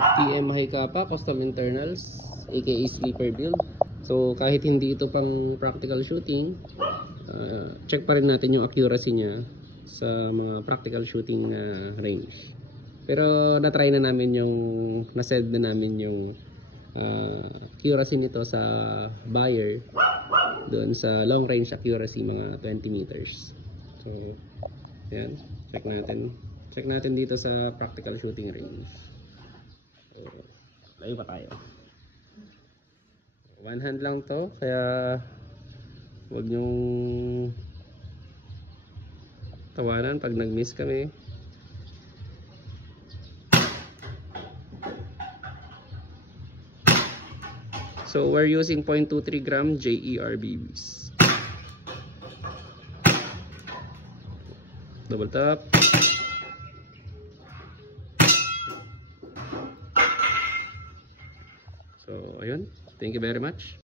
TM High Kappa Custom Internals, aka sleeper build. So kahit hindi ito pang practical shooting, check pa rin natin yung accuracy niya sa mga practical shooting na range. Pero na-try na namin yung, na-set na namin yung accuracy nito sa buyer doon sa long range accuracy, mga 20 meters. So yan, check natin dito sa practical shooting range. So layo pa tayo, one hand lang to, kaya huwag nyong tawanan pag nag-miss kami. So we're using 0.23 gram JERBBs. Double tap. So ayun, thank you very much.